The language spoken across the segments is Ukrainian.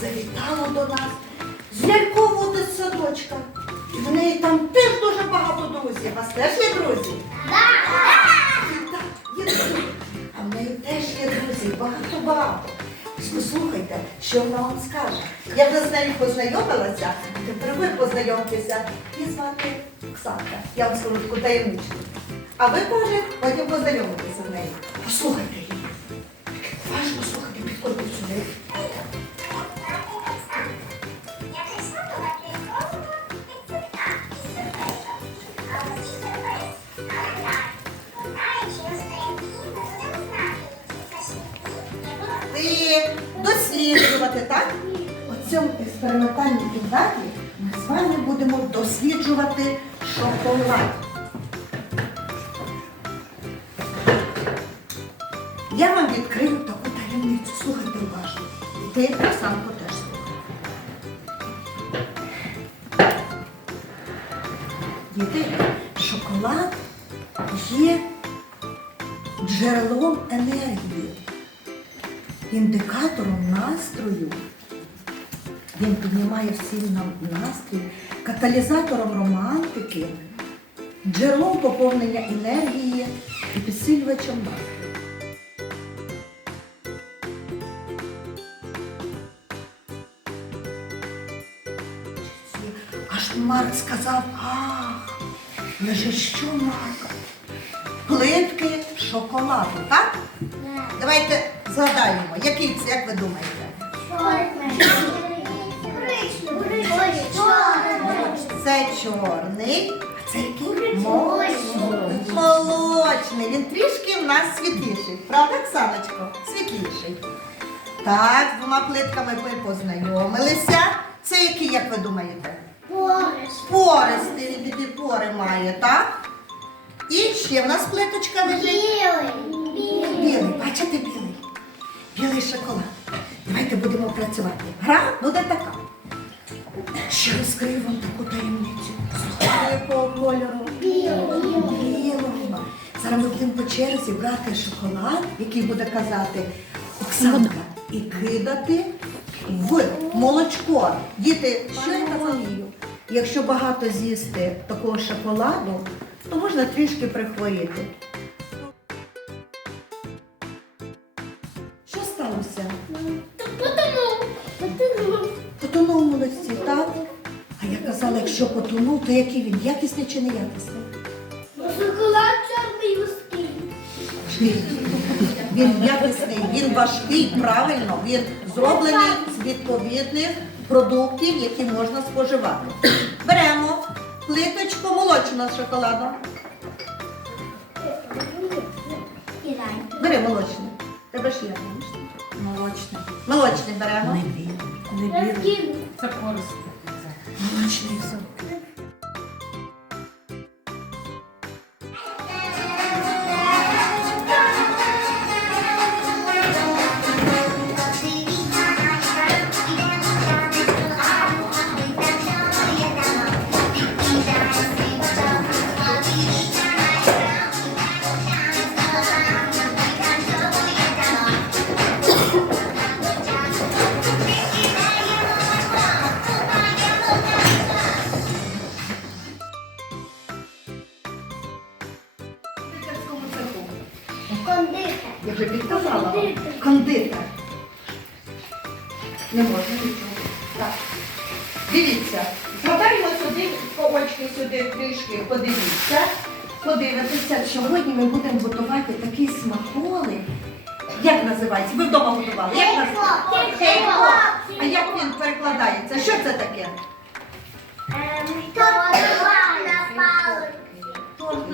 завітала до нас з лялькового дитсадочка. І в неї там теж дуже багато друзів. У вас теж є друзі? Так, є друзі. А в неї теж є друзі, багато-багато. Послухайте, що вона вам скаже. Я вже з нею познайомилася, тепер ви познайомтеся. Її звати Оксанка. Я вам скажу таку таємничку. А ви, може, потім познайомитеся з нею. Послухайте її. Важко слухати, підходьте сюди. Досліджувати, так? У цьому експериментальній кімнаті ми з вами будемо досліджувати шоколад. Я вам відкрию таку таємницю. Слухайте уважно. І ти, Оксанко, теж слухай. Діти, шоколад є джерелом енергії, індикатором настрою. Він піднімає всім нам настрій, каталізатором романтики, джерелом поповнення енергії і підсилювачем настрою. Аж Марк сказав, ах, ж що Марк? Плитки шоколаду, так? Давайте згадаємо, який це, як ви думаєте? Це чорний, а це який? Молочний. Молочний. Він трішки в нас світліший. Правда, Оксаночко? Світліший. Так, з двома плитками ми познайомилися. Це який, як ви думаєте? Пористий, він пори має, так? І ще в нас плиточка лежить. Білий, бачите, білий. Білий шоколад. Давайте будемо працювати. Гра буде така. Ще розкрию вам таку таємницю. Якого кольору? Білого. Зараз ми будемо по черзі брати шоколад, який буде казати Оксанка, і кидати в молочко. Діти, що я казала? Якщо багато з'їсти такого шоколаду, то можна трішки прихворіти. Потонув в молодці, так? А я казала, якщо потонув, то який він? Якісний чи неякісний? Шоколад чорний вузький. Він якісний, він важкий, правильно, він зроблений з відповідних продуктів, які можна споживати. Беремо плиточку молочного шоколаду. Бери молочний. Тебе ж є молочний. Молочний. Молочний беремо. Не білий. Це корисно. Молочний сок. Кондитер. Я вже підказала вам. Кондитер. Кондитер. Не можна нічого. Так. Дивіться, згадаємо сюди, ковочки сюди трішки, подивіться. Подивитися, сьогодні ми будемо готувати такий смаколик. Як називається? Ви вдома готували? Як? Кейк-поп. А як він перекладається? Що це таке? Торт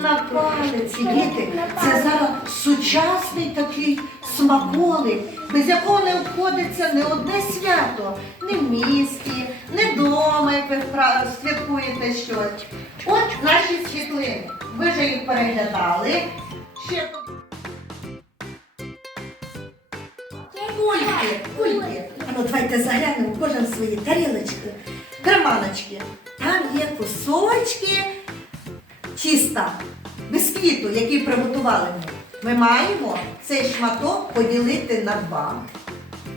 на палиці, діти. Це зараз сучасний такий смаколик, без якого не обходиться не одне свято, не в місті, не вдома, як ви святкуєте щось. От наші світлини. Ви вже їх переглядали. Ще кульки, кульки. А ну давайте заглянемо кожен свої тарілочки, карманочки. Там є кусочки тіста, бісквіту, який приготували ми. Ми маємо цей шматок поділити на два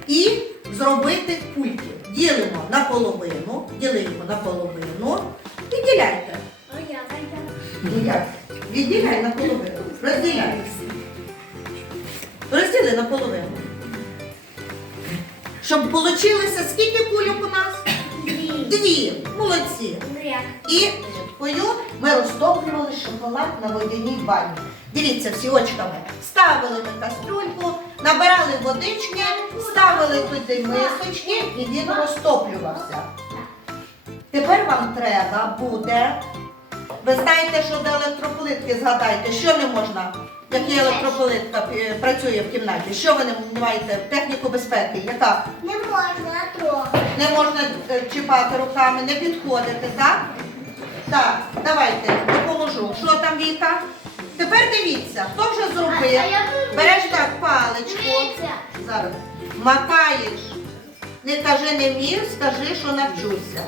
і зробити кульки. Ділимо на половину, ділимо на половину і діляйте. Відділяй на половину. Розділяй. Розділи на половину. Щоб вийшло скільки кульок у нас? Дві. Молодці. І ниткою ми розтоплювали шоколад на водяній бані. Дивіться, всі очками. Ставили ми кастрюльку, набирали водички, ставили туди мисочки і він розтоплювався. Тепер вам треба буде. Ви знаєте, що до електроплитки згадайте, що не можна, як є електроплитка е, працює в кімнаті, що ви не маєте? Техніку безпеки, яка Не можна трохи. не можна е, чіпати руками, не підходити, так? Так, давайте, допоможу. Що там, Віка? Тепер дивіться, хто вже зробив? Береш так паличку. Зараз. Макаєш. Не кажи не вмію, скажи, що навчуся.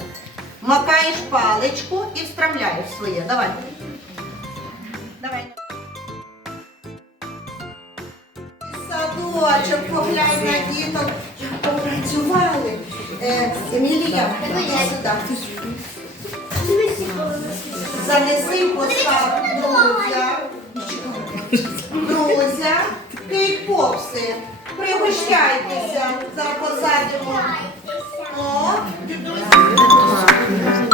Макаєш паличку і встромляєш своє. Давай. Давай. Садочок, поглянь на діток, як попрацювали. Е, Емілія, сюди. Занеси постав друзя. Друзя, кейк-попси. Пригощайтеся. за посадимо. О, дідусь.